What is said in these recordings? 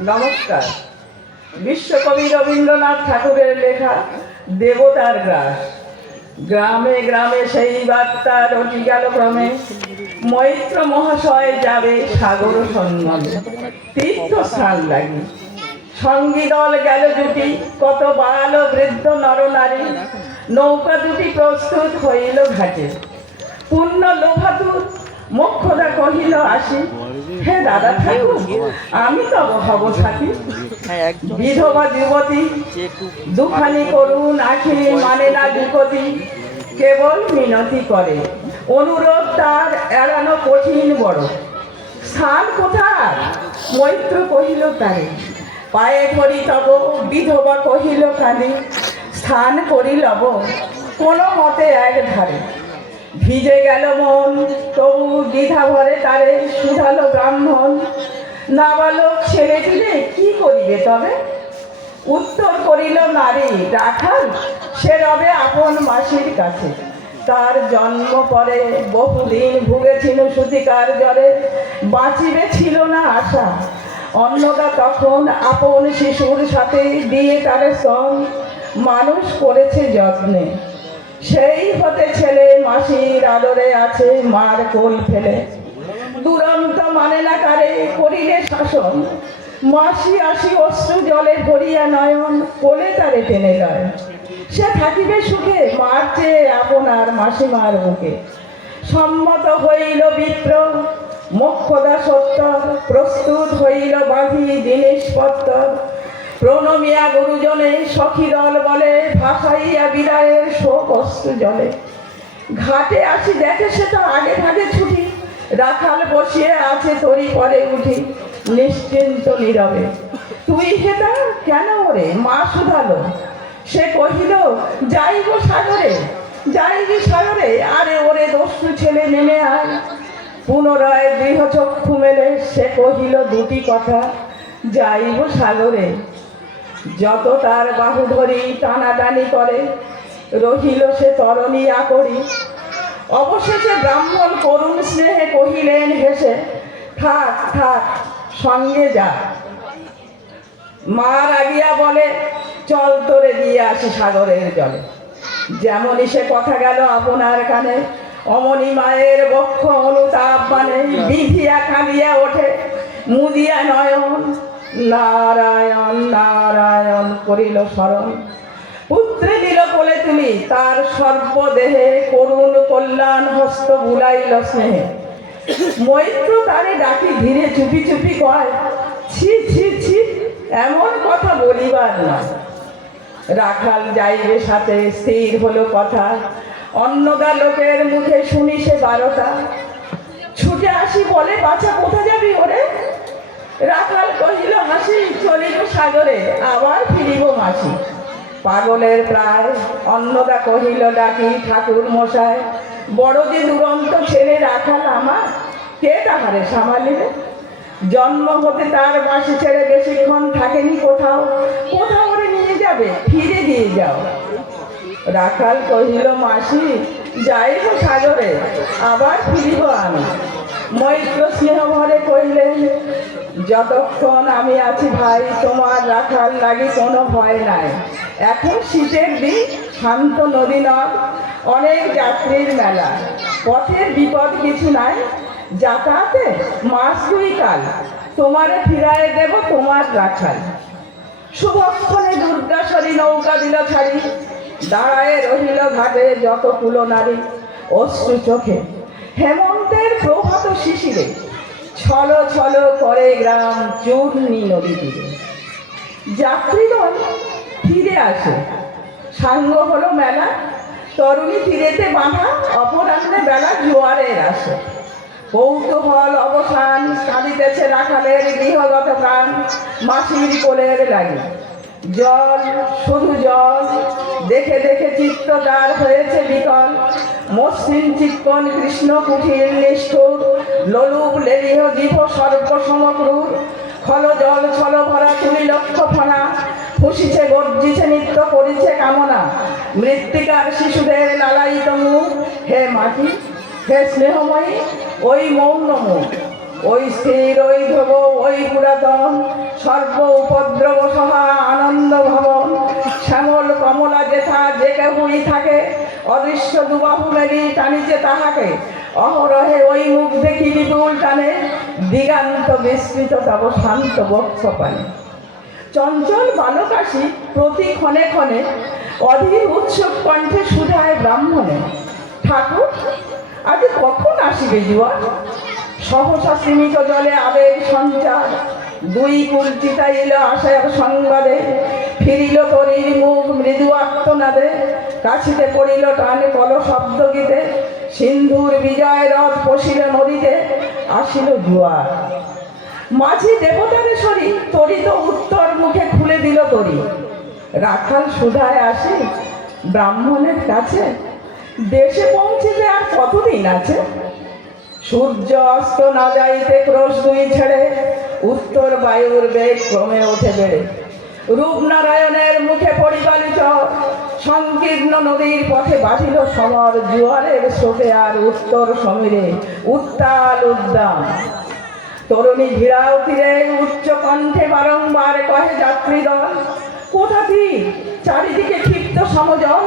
নমস্কার। বিশ্বকবি রবীন্দ্রনাথ ঠাকুরের লেখা দেবতার গ্রাস। গ্রামে গ্রামে সেই বার্তা রটি গেল ক্রমে। মৈত্র মহাশয় যাবে সাগর সন্ধানে। তীর্থ স্থান লাগি। সঙ্গী দল গেল দুটি, কত বাল বৃদ্ধ নরনারী নৌকা দুটি প্রস্তুত হইল ঘাটে। পূর্ণ লোভাতুর মোক্ষদা কহিল, আসি। হে দাদা ঠাকুর আমি তব হব থাকি হ্যাঁ বিধবা যুবতী দুখানি করুন আখি মানে না কেবল মিনতি করে। অনুরোধ তার এড়ানো কঠিন বড়। স্থান কোথায়? মৈত্র কহিল তারে। পায়ে ধরি তব বিধবা কহিল কানে। স্থান করি লব কোনো মতে এক ধারে ভিজে গেল মন, তবু দ্বিধা ভরে তারে শুধালো ব্রাহ্মণ। নাবালক ছেড়ে দিলে কি করিবে তবে? উত্তর করিল, নারী, রাখাল, সে রবে আপন মাসির কাছে। তার জন্ম পরে বহুদিন ভুগেছিল সুতিকার জ্বরে বাঁচিবে ছিল না আশা। অন্নদা তখন আপন শিশুর সাথে দিয়ে তারে সন মানুষ করেছে যত্নে। সেই হতে ছেলে মাসির আদরে আছে, মার কোল ফেলে। দুরন্ত মানে না কারে করিলে শাসন। মাসি আসি অশ্রু জলে ভরিয়া নয়ন, কোলে তারে টেনে লয়। সে থাকিবে সুখে, মার চেয়ে আপনার মাসিমার বুকে সম্মত হইল বিপ্র মোক্ষদা সত্য প্রস্তুত হইল বাঁধি জিনিসপত্র প্রণমিয়া গুরুজনে সখী দল বলে, ভাসাইয়া বিদায়ের শোক অস্ত্র জলে। ঘাটে আসি দেখে সে তো আগে ভাগে ছুটি। রাখাল বসিয়ে আছে তরি পরে উঠি, নিশ্চিন্ত নীরবে। তুই হেতা কেন ওরে মা শুধালো। সে কহিল, যাইব সাগরে, যাইবি সাগরে, আরে ওরে দস্যু ছেলে নেমে আয়। পুনরায় গৃহচক্ষু মেলে, সে কহিল দুটি কথা, যাইব সাগরে। যত তার বাহু ধরি টানাটানি করে, রহিল সে তরণিয়া করি। অবশেষে ব্রাহ্মণ করুণ স্নেহে কহিলেন হেসে, থাক থাক, সঙ্গে যা। মা রাগিয়া বলে, চল তোরে দিয়ে আসি সাগরের জলে। যেমনই সে কথা গেল আপনার কানে, অমনি মায়ের বক্ষ অনুতাপ মানে বিধিয়া কাঁদিয়া ওঠে, মুদিয়া নয়ন। নারায়ণ নারায়ণ করিল স্মরণ পুত্রে দিল কোলে তুমি, তার সর্বদেহে করুণ কল্যাণ হস্ত বুলাইল স্নেহে। মৈত্র তারে ডাকি, ধীরে চুপি চুপি কয়, ছি ছি ছি, এমন কথা বলিবার না রাখাল যাইবে সাথে, স্থির হলো কথা। অন্নদা লোকের মুখে শুনি সে বারোটা। ছুটে আসি বলে বাচ্চা কোথা যাবি ওরে? রাখাল কহিল হাসি চলিব সাগরে, আবার ফিরিব মাসি। পাগলের প্রায় অন্নদা কহিল, ডাকি ঠাকুর মশাই, বড় যে দুরন্ত ছেলে রাখাল আমার, কে তাহারে সামালিবে? জন্ম হতে তার বাসি ছেড়ে বেশিক্ষণ থাকেনি কোথাও কোথাও ওরে নিয়ে যাবে, ফিরে দিয়ে যাও। রাখাল কহিল, মাসি, যাইব সাগরে, আবার ফিরিব আমি। মৈত্র স্নেহ ভরে কহিলেন যতক্ষণ আমি আছি ভাই, তোমার রাখাল লাগে কোনো ভয় নাই। এখন শীতের দিন, শান্ত নদী নদ, অনেক যাত্রীর মেলা। পথের বিপদ কিছু নাই। যাতায়াতে মাস দুই কাল। তোমারে ফিরায় দেব তোমার রাখাল। শুভক্ষণে দুর্গাসরী নৌকা দিল ছাড়ি। দাঁড়ায় রহিল ঘাটে যত কুলো নারী অশ্রু চোখে। হেমন্তের প্রভাত শিশিরে ছল ছল করে গ্রাম চূর্ণী নদী তীরে। যাত্রীদল ফিরে আসে। সাঙ্গ হলো মেলা, তরুণী তীরেতে বাঁধা, অপরাহ্নে বেলা জোয়ারের আসে। কৌতূহল অবসান কাঁদিতেছে রাখালের গৃহগত প্রাণ, মাসির কোলের লাগে জল, শুধু জল, দেখে দেখে চিত্ত তার হয়েছে বিকল। মসৃণ চিক্কন কৃষ্ণ কুঠির নিষ্ঠুর লোলুপ লেলিহ জীব সর্বসমক্রুর খল জল ছল ভরা তুলি লক্ষ ফনা ফুসিছে গর্জিছে, নৃত্য করিছে কামনা। মৃত্তিকার শিশুদের লালায়িত মুখ। হে মাটি, হে স্নেহময়ী, ওই মৌন মুখ। ওই স্থির, ওই ধ্রুব, ওই পুরাতন। সর্ব উপদ্রব সভা আনন্দ ভবন। শ্যামল কমলা যেথা যে কেহই থাকে, অদৃশ্য দুবাহু মেরি টানিছে তাহাকে। অহরহে ওই মুখ দেখি বিপুল টানে, দিগান্ত বিস্তৃত তব শান্ত বক্ষ পানে। চঞ্চল বালকাশী প্রতি ক্ষণে ক্ষণে অধীর উৎসব কণ্ঠে সুধায় ব্রাহ্মণে, ঠাকুর, আজ কখন আসিবে জুয়ার? সহসা সীমিত জলে আবেগ সঞ্চার, দুই কুল চিতাইল আশার সংবাদে, ফিরিল তরির মুখ মৃদু আত্মনাদে কাছিতে পড়িল টানে কল শব্দ গীতে সিন্ধুর বিজয় রথ পশিল নদীতে আসিল জুয়ার মাঝি দেবতারে সরি তরিত উত্তর মুখে খুলে দিল তরি। রাখাল সুধায় আসি ব্রাহ্মণের কাছে। দেশে পৌঁছিতে আর কতদিন আছে? সূর্য অস্ত না যাইতে ক্রোশ দুই ছেড়ে উত্তর বায়ুর বেগ ক্রমে ওঠে বেড়ে। রূপনারায়ণের মুখে পরিবালি চর সংকীর্ণ নদীর পথে বাঁধিল সমর জোয়ারের স্রোতে আর উত্তর সমীরে উত্তাল উদ্যান। তরুণী ঘিরাও তীরে উচ্চ কণ্ঠে বারংবার কহে যাত্রী দল কোথা কি চারিদিকে ক্ষিপ্ত সমজল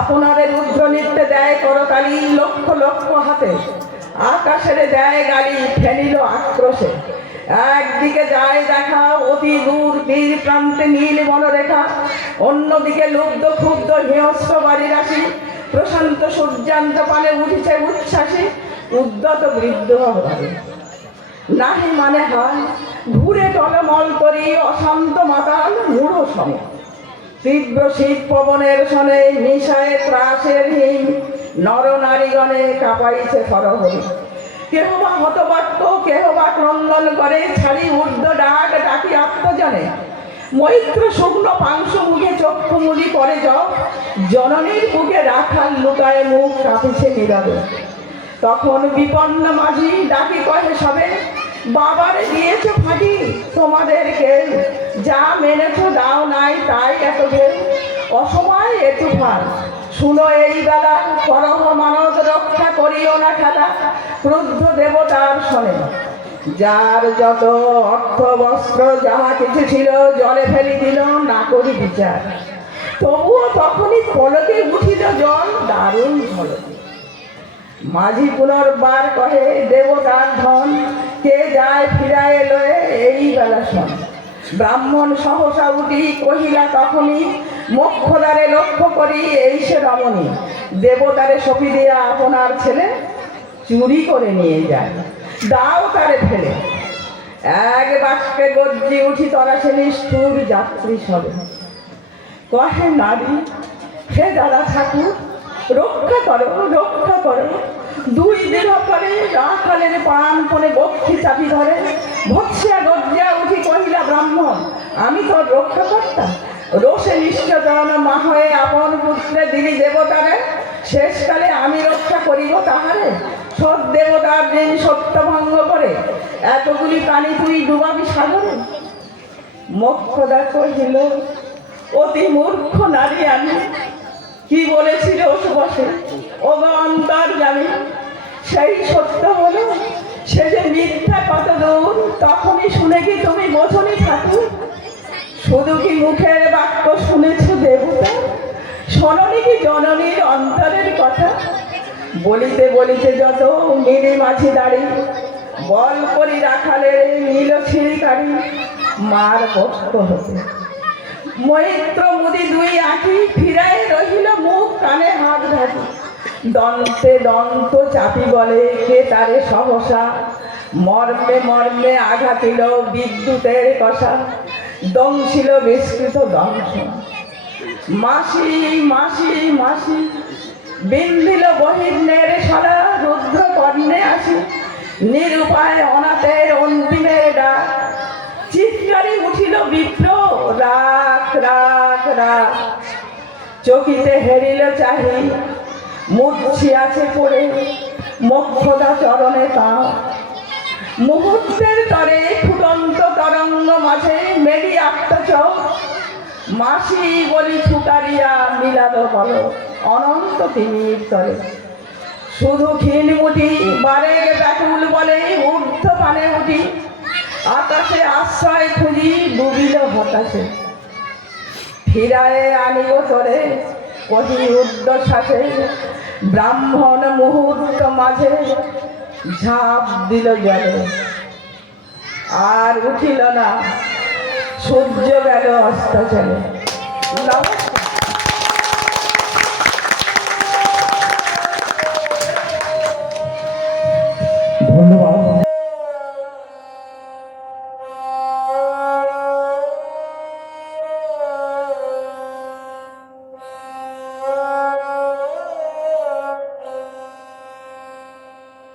আপনাদের রুদ্র নৃত্যে দেয় করতালি লক্ষ লক্ষ হাতে। আকাশের দেয় গালি ফেলিল আক্রোশে। একদিকে যায় দেখা, অতি দূর তীর প্রান্তে নীল বনরেখা অন্যদিকে লুব্ধ ক্ষুব্ধ হিংস্র বাড়ি রাশি প্রশান্ত সূর্যান্ত পানে উঠেছে উচ্ছ্বাসী। উদ্যত বৃদ্ধ হবে নাহি মানে হয়, ঘুরে টলমল করি অশান্ত মাতাল মূঢ় সম। তীব্র শীত পবনের শনে মিশায় ত্রাসের হিম নর নারীগণে কাঁপাইছে সরহরি কেহ বা হতবাক্য, কেহ বা ক্রন্দন করে, ছাড়ি ঊর্ধ্ব ডাক ডাকি আত্মজনে। মৈত্র শুকনো পাংশ মুখে চক্ষু মুড়ি করে যাও জননীর বুকে রাখাল লুকায় মুখ কাঁপিছে নীরবে তখন বিপন্ন মাঝি ডাকি কহে সবে, বাবারে দিয়েছে ফাঁকি তোমাদেরকে যা মেনেছো দাও নাই তাই এত ঢেউ, অসময় এ তুফান শুনো এই বেলা করিও না খেলা ক্রুদ্ধ দেবতার যার যত অর্থ, বস্ত্র, যাহা কিছু ছিল, জলে ফেলি দিল, না করি বিচার। তবুও তখনই পলকে উঠিল জল, দারুণ মাঝি পুনর্বার কহে, দেবতার ধন, কে যায় ফিরায় লয়ে এই বেলা শোন। ব্রাহ্মণ সহসা উঠি কহিলা তখনই মোক্ষদারে লক্ষ্য করি এই সে রমণী। দেবতারে সপি দিয়া আপনার ছেলে চুরি করে নিয়ে যায়। দাও তারে ফেলে। এক বাক্যে গর্জি উঠি তরা সে নিষ্ঠুর যাত্রী সবে। কহে, নারী, হে দাদা ঠাকুর, রক্ষা করো রক্ষা করো। দুই দিন পরে রাখালের পান পনে বক্ষি চাপি ধরে। ভৎসিয়া গজ্জিয়া উঠি কহিলা, ব্রাহ্মণ, আমি তোর রক্ষা করতাম রোষে নিশ্চতন মা হয়ে, আপন পুত্রে দিলি দেবতারে, শেষকালে আমি রক্ষা করিব তাহারে। সৎ দেবতার দিন সত্য ভঙ্গ করে, এতগুলি প্রাণী তুই ডুবাবি সাগরে। মোক্ষদা কহিল অতি মূর্খ নারী আমি। কি বলেছিল সুবাসে ও অন্তর জানি সেই সত্য হলো বলিতে বলিতে যত মিলি মাঝি দাঁড়ি, বল করি রাখালে নীল ছিঁড়িকারি, মার পক্ষ হতে। মৈত্র মুদি দুই আঁখি ফিরাই রহিল মুখ কানে হাত ঘাটি দন্তে দন্ত চাপি বলে, কে তারে সহসা? মর্মে মর্মে আঘাতিল বিদ্যুতের কষা, দংশিল বিস্কৃত দংশ মাসি মাসি মাসি বিন্দিল বহির্নের সারা রুদ্র কর্ণে আসি। নিরুপায় অনাথের অন্তিমের ডাক। চিৎকারে উঠিল বিপ্র রাখ রাখ রাখ চকিতে হেরিল চাহি, মূর্ছি আছে পড়ে, মক্ষদা চরণে তা মুহূর্তের তরে ফুটন্ত তরঙ্গ মাঝে মেরি আত্মচক মাসি বলি ফুটারিয়া মিলাদ বলো, অনন্ত তিমির তরে। শুধু খিলমুটি বারেক ব্যাকুল বলে ঊর্ধ্ব পানে উঠি। আকাশে আশ্রয় খুঁজি ডুবিল হতাশে। ফিরায়ে আনিব তোরে কহি উর্ধ্বশ্বাসে, ব্রাহ্মণ মুহূর্ত মাঝে ঝাঁপ দিল জলে। আর উঠিল না সূর্য গেল অস্ত চলে নমস্কার।